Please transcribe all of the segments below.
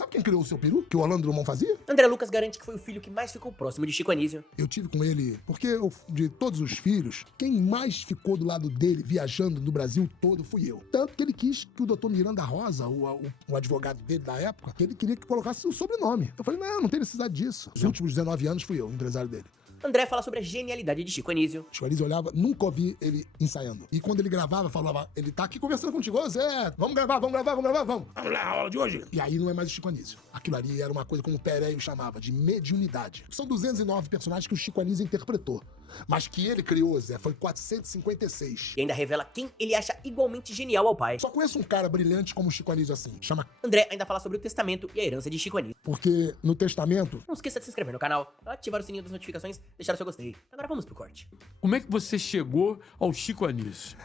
sabe quem criou o seu peru? Que o Orlando Drummond fazia? André Lucas garante que foi o filho que mais ficou próximo de Chico Anísio. Eu tive com ele, porque de todos os filhos, quem mais ficou do lado dele, viajando no Brasil todo, fui eu. Tanto que ele quis que o doutor Miranda Rosa, o advogado dele da época, que ele queria que colocasse o sobrenome. Eu falei, não tem necessidade disso. Os últimos 19 anos fui eu, o empresário dele. André fala sobre a genialidade de Chico Anísio. Chico Anísio olhava, nunca ouvi ele ensaiando. E quando ele gravava, falava, ele tá aqui conversando contigo, ô Zé, vamos gravar. Vamos lá, a aula de hoje. E aí não é mais o Chico Anísio. Aquilo ali era uma coisa como o Pereio chamava, de mediunidade. São 209 personagens que o Chico Anísio interpretou. Mas que ele criou, Zé, foi 456. E ainda revela quem ele acha igualmente genial ao pai. Só conheço um cara brilhante como o Chico Anísio assim, chama... André ainda fala sobre o testamento e a herança de Chico Anísio. Porque no testamento... Não esqueça de se inscrever no canal, ativar o sininho das notificações, deixar o seu gostei. Agora vamos pro corte. Como é que você chegou ao Chico Anísio?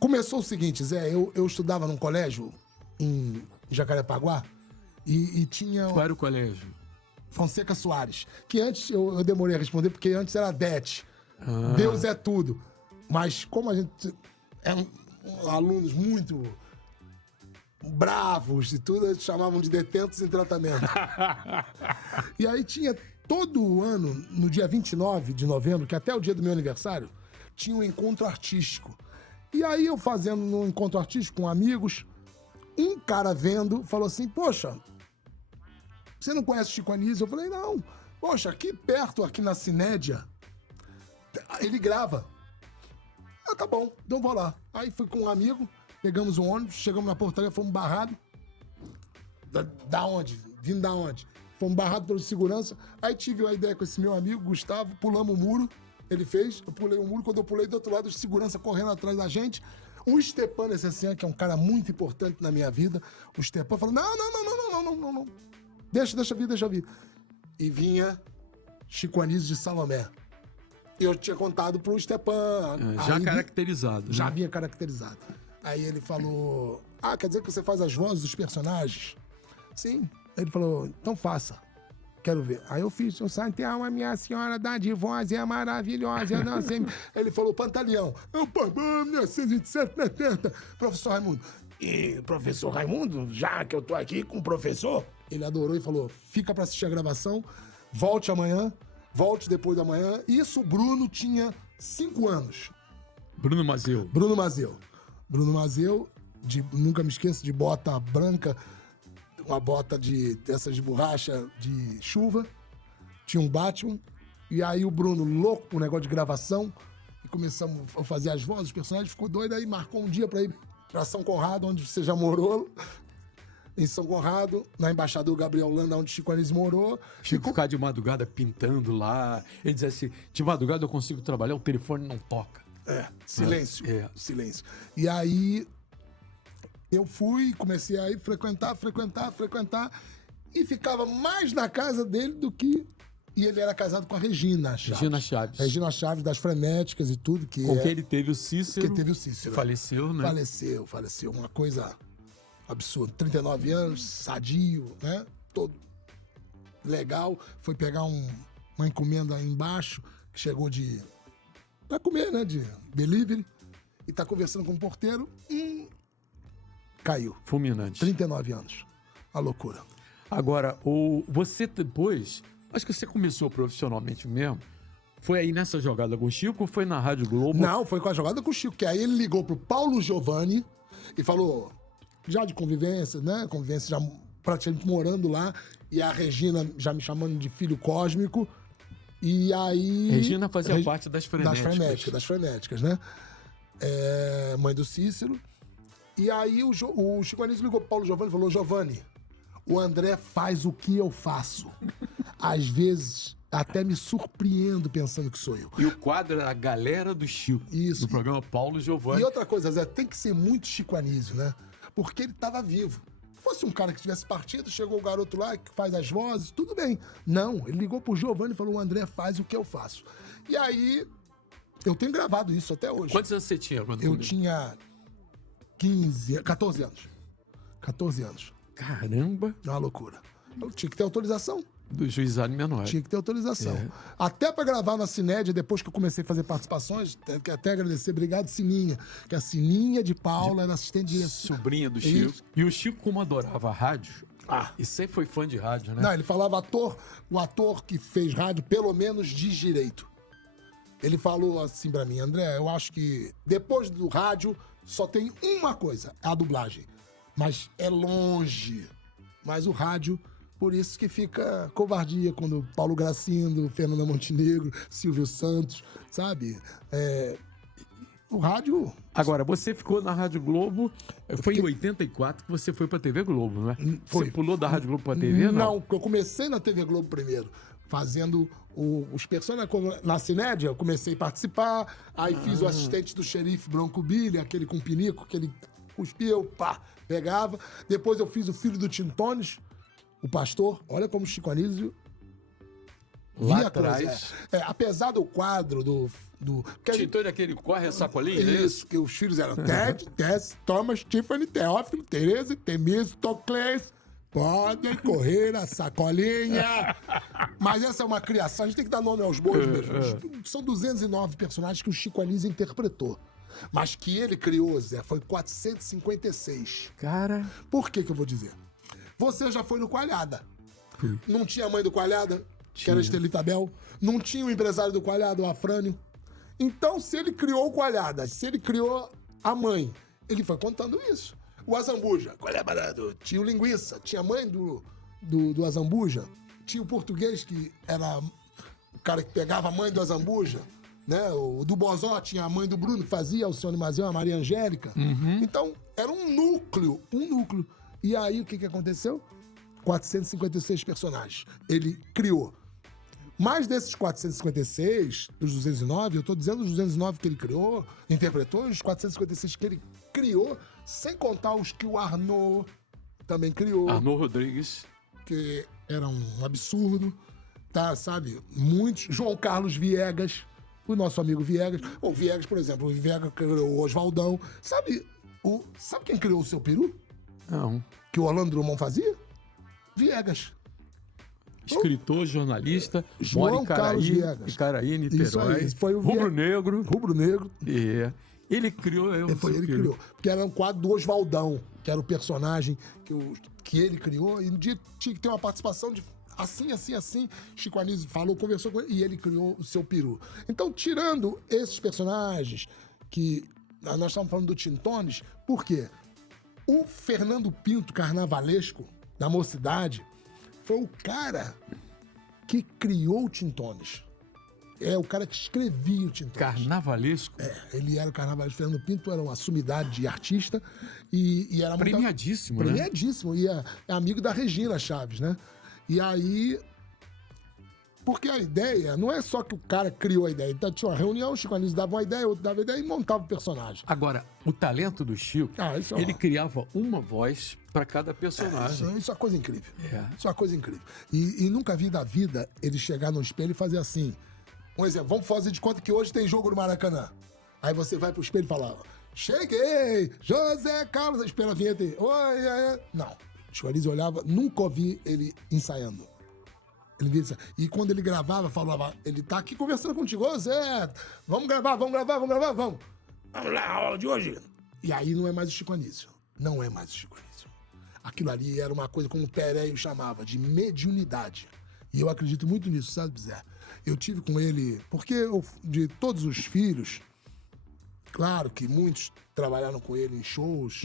Começou o seguinte, Zé, eu estudava num colégio em Jacarepaguá e tinha... Qual era o colégio? Fonseca Soares, que antes eu demorei a responder, porque antes era DET. Deus é tudo. Mas como a gente eram alunos muito bravos e tudo, eles chamavam de detentos em tratamento. E aí tinha todo ano, no dia 29 de novembro, que até o dia do meu aniversário, tinha um encontro artístico. E aí eu fazendo um encontro artístico com amigos, um cara vendo, falou assim, poxa, você não conhece Chico Anísio? Eu falei, não. Poxa, aqui perto, aqui na Cinédia, ele grava. Ah, tá bom, então vou lá. Aí fui com um amigo, pegamos um ônibus, chegamos na portaria, fomos barrados. Da onde? Vindo da onde? Fomos barrados pelo segurança. Aí tive uma ideia com esse meu amigo, Gustavo, pulamos o muro. Ele fez, eu pulei o muro. Quando eu pulei do outro lado, os segurança correndo atrás da gente. O Stepan Essessian, que é um cara muito importante na minha vida, o Stepan falou, não. Deixa vir. E vinha Chico Anísio de Salomé. Eu tinha contado pro Stepan. Já aí, caracterizado. Já né? vinha caracterizado. Aí ele falou, quer dizer que você faz as vozes dos personagens? Sim. Aí ele falou, então faça. Quero ver. Aí eu fiz, o Santiago, a minha senhora dá de voz, é maravilhosa, eu não sei. Ele falou, Pantaleão. Eu, 1927, 70. Professor Raimundo. E professor Raimundo, já que eu tô aqui com o professor, ele adorou e falou, fica pra assistir a gravação, volte amanhã, volte depois da manhã. Isso o Bruno tinha 5 anos. Bruno Mazeu. Bruno Mazeu, nunca me esqueço, de bota branca, uma bota dessas de borracha de chuva, tinha um Batman, e aí o Bruno, louco por um negócio de gravação, e começamos a fazer as vozes, os personagens, ficou doido, aí marcou um dia pra ir pra São Conrado, onde você já morou, em São Conrado, na Embaixador Gabriel Landa, onde Chico Anísio morou. Chico ficar de madrugada pintando lá. Ele dizia assim, de madrugada eu consigo trabalhar, o telefone não toca. Silêncio. É. Silêncio. E aí eu fui, comecei a ir frequentar, e ficava mais na casa dele do que... E ele era casado com a Regina Chaves. Regina Chaves, das Frenéticas e tudo. Com quem ele teve o Cícero. Que teve o Cícero. Faleceu, né? Faleceu. Uma coisa absurda. 39 anos, sadio, né? Todo legal. Foi pegar uma encomenda aí embaixo, que chegou pra comer, né? De delivery. E tá conversando com o porteiro. Caiu. Fulminante. 39 anos. A loucura. Agora, você depois... Acho que você começou profissionalmente mesmo. Foi aí nessa jogada com o Chico ou foi na Rádio Globo? Não, foi com a jogada com o Chico, que aí ele ligou pro Paulo Giovanni e falou, já de convivência, né? Convivência já praticamente morando lá, e a Regina já me chamando de filho cósmico. E aí... Regina fazia parte das Frenéticas. Das Frenéticas, né? Mãe do Cícero. E aí o Chico Anísio ligou pro Paulo Giovanni e falou, Giovanni, o André faz o que eu faço. Às vezes, até me surpreendo pensando que sou eu. E o quadro era a Galera do Chico. Isso. Do programa Paulo Giovanni. E outra coisa, Zé, tem que ser muito Chico Anísio, né? Porque ele tava vivo. Se fosse um cara que tivesse partido, chegou o garoto lá que faz as vozes, tudo bem. Não, ele ligou pro Giovanni e falou, o André faz o que eu faço. E aí, eu tenho gravado isso até hoje. Quantos anos você tinha? Eu tinha 14 anos. 14 anos. Caramba. É uma loucura. Eu tinha que ter autorização. Do juizado menor. Tinha que ter autorização. Até pra gravar na Cinédia, depois que eu comecei a fazer participações, quero até agradecer, obrigado Sininha, que a Sininha de Paula era assistente de direção. Sobrinha do Chico. E o Chico, como adorava a rádio, E sempre foi fã de rádio, né? Não, ele falava o ator que fez rádio, pelo menos diz direito. Ele falou assim pra mim, André, eu acho que depois do rádio só tem uma coisa, é a dublagem. Mas é longe. Mas o rádio, por isso que fica covardia quando Paulo Gracindo, Fernanda Montenegro, Silvio Santos, sabe? O rádio... Agora, você ficou na Rádio Globo, foi em 84 que você foi pra TV Globo, né? Foi. Você pulou da Rádio Globo pra TV, Não, eu comecei na TV Globo primeiro, fazendo os personagens. Na Cinédia, eu comecei a participar, aí fiz o assistente do xerife Bronco Billy, aquele com pinico, que ele cuspia, eu pegava. Depois eu fiz o filho do Tintones, o pastor. Olha como o Chico Anísio Lá via atrás. coisa. Apesar do quadro do porque a gente- Tintor é aquele que corre a sacolinha, né? Isso, que os filhos eram Ted, Tess, Thomas, Tiffany, Teófilo, Tereza, Temis, Tocles. Podem correr a sacolinha. Mas essa é uma criação, a gente tem que dar nome aos bois mesmo. São 209 personagens que o Chico Anísio interpretou. Mas que ele criou, Zé, foi 456. Cara... Por que eu vou dizer? Você já foi no Coalhada. Não tinha a mãe do Coalhada, que era a Estelita Bel. Não tinha o empresário do Coalhada, o Afrânio. Então, se ele criou o Coalhada, se ele criou a mãe, ele foi contando isso. O Azambuja, qual é barato? Tinha o Linguiça, tinha a mãe do Azambuja, tinha o português que era o cara que pegava a mãe do Azambuja, né? O do Bozó tinha a mãe do Bruno, que fazia o Alcione Mazião, a Maria Angélica. Então, era um núcleo. E aí, o que aconteceu? 456 personagens. Ele criou. Mais desses 456, dos 209, eu tô dizendo os 209 que ele criou, interpretou, e os 456 que ele criou, sem contar os que o Arnaud também criou. Arnaud Rodrigues. Que era um absurdo, tá, sabe? Muitos. João Carlos Viegas, o nosso amigo Viegas. O Viegas, por exemplo, o Viegas criou o Oswaldão. Sabe quem criou o Seu Peru? Não. Que o Orlando Drummond fazia? Viegas. Escritor, jornalista, João mora em Carlos Caraí, Viegas. Niterói. Isso aí, foi o Rubro-negro. Rubro-negro. Ele criou... Foi ele que criou. Porque era um quadro do Oswaldão, que era o personagem que ele criou. E um dia tinha que ter uma participação de assim. Chico Anísio falou, conversou com ele, e ele criou o Seu Peru. Então, tirando esses personagens que... Nós estamos falando do Tintones, por quê? O Fernando Pinto, carnavalesco, da Mocidade, foi o cara que criou o Tintones. É o cara que escrevia o Tintones. Carnavalesco? Ele era o carnavalesco. Fernando Pinto era uma sumidade de artista e era muito... Premiadíssimo, né? Premiadíssimo. E é amigo da Regina Chaves, né? E aí... Porque a ideia não é só que o cara criou a ideia. Então tinha uma reunião, o Chico Anísio dava uma ideia, outro dava uma ideia e montava o personagem. Agora, o talento do Chico, Isso ele criava uma voz para cada personagem. Isso é uma coisa incrível. É. Isso é uma coisa incrível. E nunca vi da vida ele chegar no espelho e fazer assim. Um exemplo, vamos fazer de conta que hoje tem jogo no Maracanã. Aí você vai pro espelho e fala, cheguei, José Carlos, espera a vinheta aí. Oi. Não, o Chico Anísio olhava, nunca ouvi ele ensaiando. Ele via isso. E quando ele gravava, falava, ele tá aqui conversando contigo, ô Zé, vamos gravar. Vamos lá, a aula de hoje. E aí não é mais o Chico Anísio. Não é mais o Chico Anísio. Aquilo ali era uma coisa como o Pereio chamava, de mediunidade. E eu acredito muito nisso, sabe, Zé? Eu tive com ele, porque de todos os filhos, claro que muitos trabalharam com ele em shows,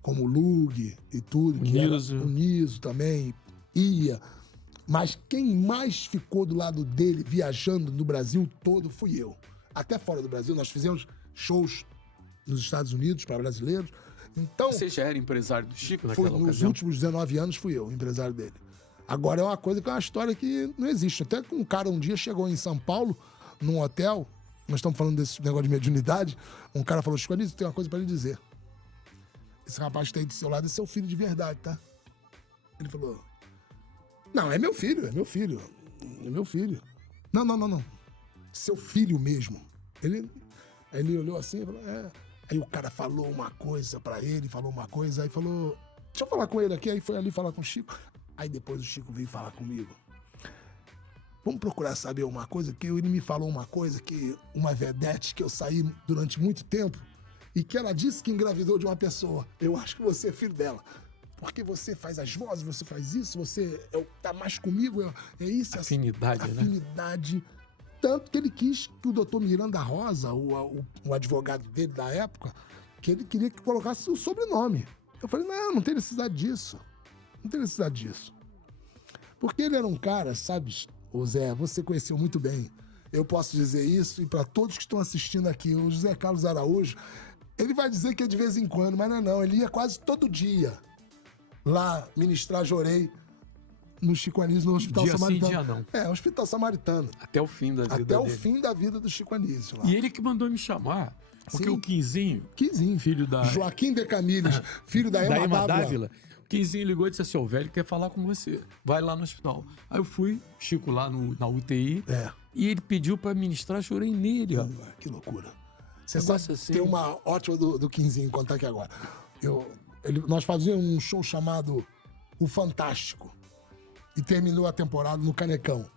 como o Lug e tudo. O Niso também ia. Mas quem mais ficou do lado dele, viajando no Brasil todo, fui eu. Até fora do Brasil, nós fizemos shows nos Estados Unidos para brasileiros. Então, Você já era empresário do Chico naquela ocasião? nos últimos 19 anos fui eu, empresário dele. Agora é uma coisa que é uma história que não existe. Até que um cara um dia chegou em São Paulo, num hotel, nós estamos falando desse negócio de mediunidade, um cara falou, Chico Anísio, tem uma coisa para lhe dizer. Esse rapaz que tá aí do seu lado é seu filho de verdade, tá? Ele falou... Não, é meu filho. Não. Seu filho mesmo. Ele olhou assim e falou, Aí o cara falou uma coisa pra ele, aí falou, deixa eu falar com ele aqui, aí foi ali falar com o Chico. Aí depois o Chico veio falar comigo. Vamos procurar saber uma coisa, que ele me falou uma coisa, que uma vedete que eu saí durante muito tempo, e que ela disse que engravidou de uma pessoa. Eu acho que você é filho dela. porque você faz as vozes, você faz isso, você tá mais comigo, é isso. Afinidade, né? Afinidade. Tanto que ele quis que o doutor Miranda Rosa, o advogado dele da época, que ele queria que colocasse o sobrenome. Eu falei, não tem necessidade disso. Não tem necessidade disso. Porque ele era um cara, sabe, ô Zé, você conheceu muito bem. Eu posso dizer isso, e para todos que estão assistindo aqui, o José Carlos Araújo, ele vai dizer que é de vez em quando, mas não, ele ia quase todo dia lá ministrar Jorei no Chico Anísio, no Hospital Dia sim, Samaritano. dia não. Hospital Samaritano. Até o fim da vida Até dele. o fim da vida do Chico Anísio lá. E ele que mandou me chamar, porque Sim. o Quinzinho, Quinzinho. filho da... Joaquim de Camilhas, filho da da Ema Ema Dávila. Dávila, o Quinzinho ligou e disse assim, o velho quer falar com você, vai lá no hospital. Aí eu fui, Chico lá na UTI, e ele pediu pra ministrar, chorei nele, ó. Que loucura. Você Negócio sabe, assim. tem uma ótima do Quinzinho, contar aqui agora. Nós fazíamos um show chamado O Fantástico, e terminou a temporada no Canecão.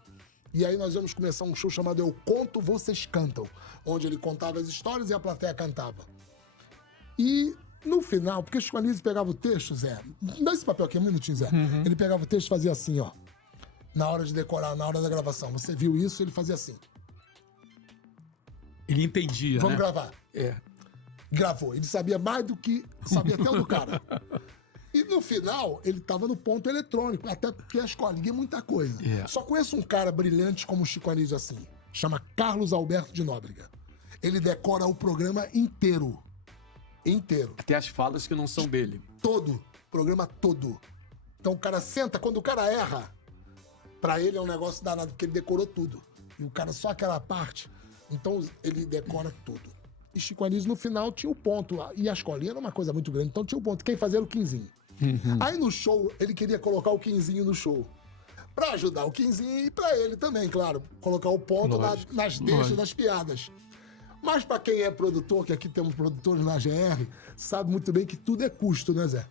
E aí nós íamos começar um show chamado Eu Conto, Vocês Cantam, onde ele contava as histórias e a plateia cantava. E no final, porque o Chico Anísio pegava o texto, Zé, dá esse papel aqui, um minutinho, Zé. Ele pegava o texto e fazia assim, ó, na hora de decorar, na hora da gravação. Você viu isso, ele fazia assim. Ele entendia, Vamos né? gravar. É. Gravou. Ele sabia mais do que sabia até o do cara. E no final, ele tava no ponto eletrônico, até porque a escola ninguém muita coisa. Só conheço um cara brilhante como o Chico Anísio assim. Chama Carlos Alberto de Nóbrega. Ele decora o programa inteiro. Inteiro. Até as falas que não são dele. Todo. Programa todo. Então o cara senta, quando o cara erra, pra ele é um negócio danado, porque ele decorou tudo. E o cara só aquela parte. Então ele decora tudo. E Chico Anísio no final tinha o ponto. E a escolinha era uma coisa muito grande, então tinha o ponto. Quem fazia era o Quinzinho. Aí no show, ele queria colocar o Quinzinho no show. Pra ajudar o Quinzinho e pra ele também, claro. Colocar o ponto nas deixas das piadas. Mas pra quem é produtor, que aqui temos produtores na GR, sabe muito bem que tudo é custo, né, Zé?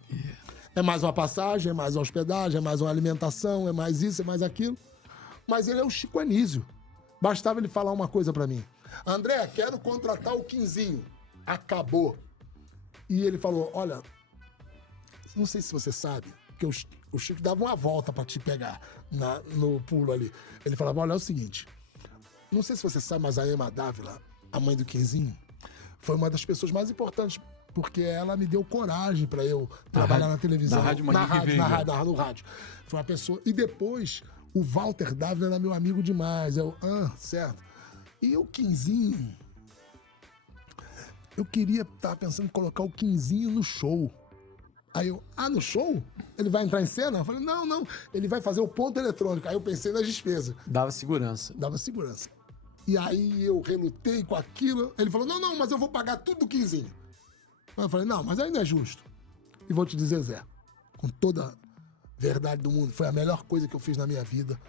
É mais uma passagem, é mais uma hospedagem, é mais uma alimentação, é mais isso, é mais aquilo. Mas ele é o Chico Anísio. Bastava ele falar uma coisa pra mim. André, quero contratar o Quinzinho. Acabou. E ele falou, olha, não sei se você sabe, que o Chico dava uma volta pra te pegar no pulo ali. Ele falava, olha, é o seguinte, não sei se você sabe, mas a Ema Dávila, a mãe do Quinzinho, foi uma das pessoas mais importantes, porque ela me deu coragem pra eu trabalhar na televisão. Na rádio Manique Veiga. No rádio. Foi uma pessoa... E depois, o Walter Dávila era meu amigo demais. Certo. E o Quinzinho... Eu queria estar pensando em colocar o Quinzinho no show. Aí eu, no show? Ele vai entrar em cena? Eu falei, não. Ele vai fazer o ponto eletrônico. Aí eu pensei nas despesas. Dava segurança. Dava segurança. E aí eu relutei com aquilo. Ele falou, não, mas eu vou pagar tudo do Quinzinho. Aí eu falei, não, mas aí não é justo. E vou te dizer, Zé, com toda a verdade do mundo, foi a melhor coisa que eu fiz na minha vida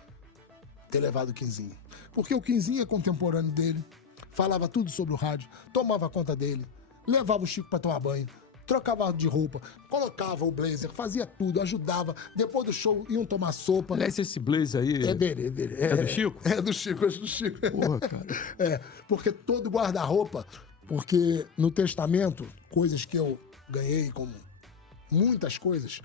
ter levado o Quinzinho. Porque o Quinzinho é contemporâneo dele, falava tudo sobre o rádio, tomava conta dele, levava o Chico pra tomar banho, trocava de roupa, colocava o blazer, fazia tudo, ajudava. Depois do show, iam tomar sopa. Aliás, esse blazer aí... É dele. É do Chico? É do Chico. Porra, cara. Porque todo guarda-roupa, porque no testamento, coisas que eu ganhei, como muitas coisas,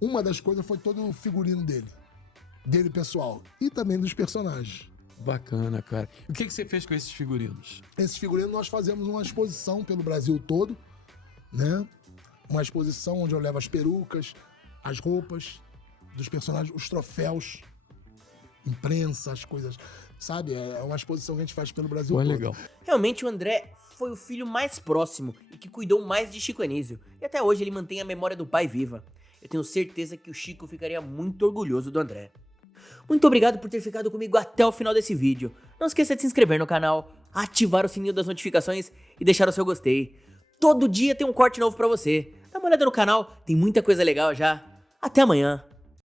uma das coisas foi todo o figurino dele pessoal, e também dos personagens. Bacana, cara. O que você fez com esses figurinos? Esses figurinos nós fazemos uma exposição pelo Brasil todo, né? Uma exposição onde eu levo as perucas, as roupas dos personagens, os troféus, imprensa, as coisas, sabe? É uma exposição que a gente faz pelo Brasil todo. Legal. Realmente o André foi o filho mais próximo e que cuidou mais de Chico Anísio. E até hoje ele mantém a memória do pai viva. Eu tenho certeza que o Chico ficaria muito orgulhoso do André. Muito obrigado por ter ficado comigo até o final desse vídeo. Não esqueça de se inscrever no canal, ativar o sininho das notificações e deixar o seu gostei. Todo dia tem um corte novo pra você. Dá uma olhada no canal, tem muita coisa legal já. Até amanhã.